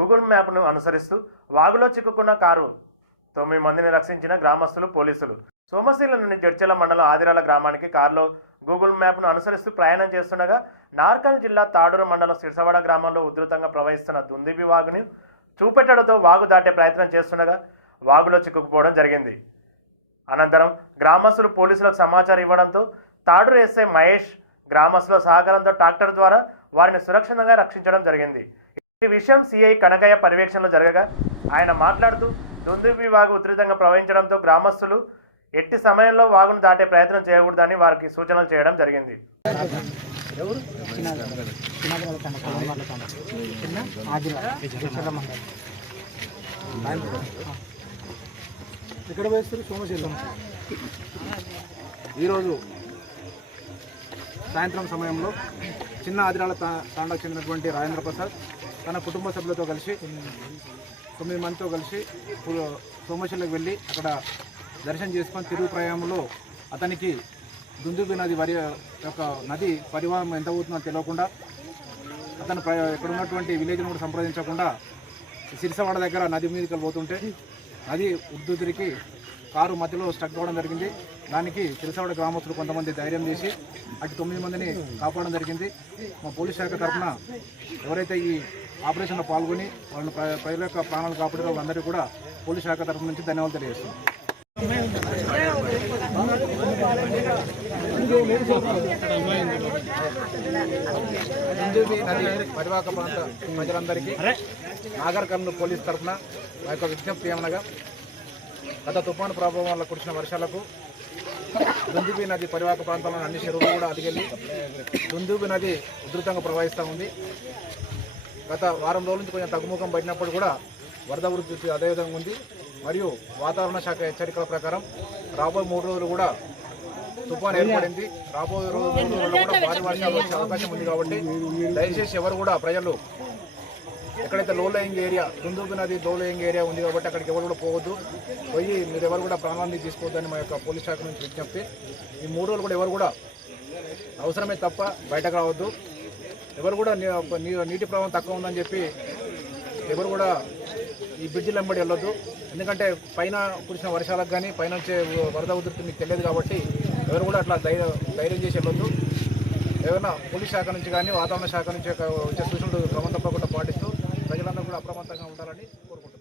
Google మ్యాప్ను అనుసరిస్తూ వాగులో చిక్కుకున్న కారు తొమ్మిది మందిని రక్షించిన గ్రామస్తులు పోలీసులు. సోమశీల నుండి జడ్చెల మండలం ఆదిరాల గ్రామానికి కారులో గూగుల్ మ్యాప్ను అనుసరిస్తూ ప్రయాణం చేస్తుండగా నార్కల్ జిల్లా తాడూరు మండలం సిరిసవాడ గ్రామంలో ఉధృతంగా ప్రవహిస్తున్న దుందిబి వాగుని చూపెట్టడంతో వాగు దాటే ప్రయత్నం చేస్తుండగా వాగులో చిక్కుకుపోవడం జరిగింది. అనంతరం గ్రామస్తులు పోలీసులకు సమాచారం ఇవ్వడంతో తాడూరు ఎస్ఐ మహేష్ గ్రామస్తుల సహకారంతో ట్రాక్టర్ ద్వారా వారిని సురక్షితంగా రక్షించడం జరిగింది. ఈ విషయం సిఐ కనకయ్య పర్యవేక్షణలో జరగగా ఆయన మాట్లాడుతూ దుందుబి వాగు ఉధృతంగా ప్రవహించడంతో గ్రామస్తులు ఎట్టి సమయంలో వాగును దాటే ప్రయత్నం చేయకూడదని వారికి సూచనలు చేయడం జరిగింది. ఈరోజు సాయంత్రం సమయంలో చిన్న ఆదిరాల తాండకు చెందినటువంటి రాజేంద్ర ప్రసాద్ తన కుటుంబ సభ్యులతో కలిసి తొమ్మిది మందితో కలిసి పు- వెళ్ళి అక్కడ దర్శనం చేసుకొని తిరుగు ప్రయాణంలో అతనికి దుందుబి నది వరి యొక్క నది పరివాహం ఎంత అవుతుందో తెలియకుండా అతను ఇక్కడ ఉన్నటువంటి విలేజ్ను కూడా సంప్రదించకుండా సిరిసవాడ దగ్గర నది మీదకి పోతుంటే నది ఉద్దుతిరికి కారు మధ్యలో స్టక్ అవ్వడం జరిగింది. దానికి సిరిసవాడ గ్రామస్తులు కొంతమంది ధైర్యం చేసి అటు తొమ్మిది మందిని కాపాడడం జరిగింది. మా పోలీస్ శాఖ తరఫున ఎవరైతే ఈ ఆపరేషన్లో పాల్గొని వాళ్ళని ప్ర- ప్రజల యొక్క ప్రాణాలు కాపాడారో వాళ్ళందరికీ కూడా పోలీస్ శాఖ తరఫు నుంచి ధన్యవాదాలు తెలియజేస్తున్నాం. హిందూబి నది పరివాహక ప్రాంత ప్రజలందరికీ నాగర్ కర్నూలు పోలీస్ తరఫున మా యొక్క విజ్ఞప్తి ఏమనగా గత తుఫాను ప్రభావం వల్ల కురిసిన వర్షాలకు దుందుబి నది పరివాహక ప్రాంతంలో అన్ని చెరువులు కూడా అదిగెళ్ళి దుందుబి నది ఉధృతంగా ప్రవహిస్తూ ఉంది. గత వారం రోజుల నుంచి కొంచెం తగ్గుముఖం పడినప్పుడు కూడా వరద వృద్ధి అదేవిధంగా ఉంది. మరియు వాతావరణ శాఖ హెచ్చరికల ప్రకారం రాబోయే మూడు రోజులు కూడా తుఫాన్ ఏర్పడింది. రాబోయే రోజు మూడు కూడా భారీ వర్షాలు వచ్చే అవకాశం ఉంది కాబట్టి దయచేసి ఎవరు కూడా ప్రజలు ఎక్కడైతే లో లయింగ్ ఏరియా దుందుబి నది లో లయింగ్ ఏరియా ఉంది కాబట్టి అక్కడికి ఎవరు కూడా పోవద్దు. పోయి మీరు ఎవరు కూడా ప్రాణాన్ని తీసుకోవద్దని మా యొక్క పోలీస్ శాఖ నుంచి విజ్ఞప్తి. ఈ మూడు రోజులు కూడా ఎవరు కూడా అవసరమే తప్ప బయటకు రావద్దు. ఎవరు కూడా నీటి ప్రవాహం తక్కువ ఉందని చెప్పి ఎవరు కూడా ఈ బ్రిడ్జిలు వెంబడి వెళ్ళొద్దు. ఎందుకంటే పైన కురిసిన వర్షాలకు కానీ పైన వచ్చే వరద ఉధృతి మీకు తెలియదు కాబట్టి ఎవరు కూడా అట్లా ధైర్యం ధైర్యం చేసి వెళ్ళొద్దు. ఏమైనా పోలీస్ శాఖ నుంచి కానీ వాతావరణ శాఖ నుంచి వచ్చే సూచనలు క్రమం తప్పకుండా పాటిస్తూ ప్రజలందరూ కూడా అప్రమత్తంగా ఉండాలని కోరుకుంటున్నాను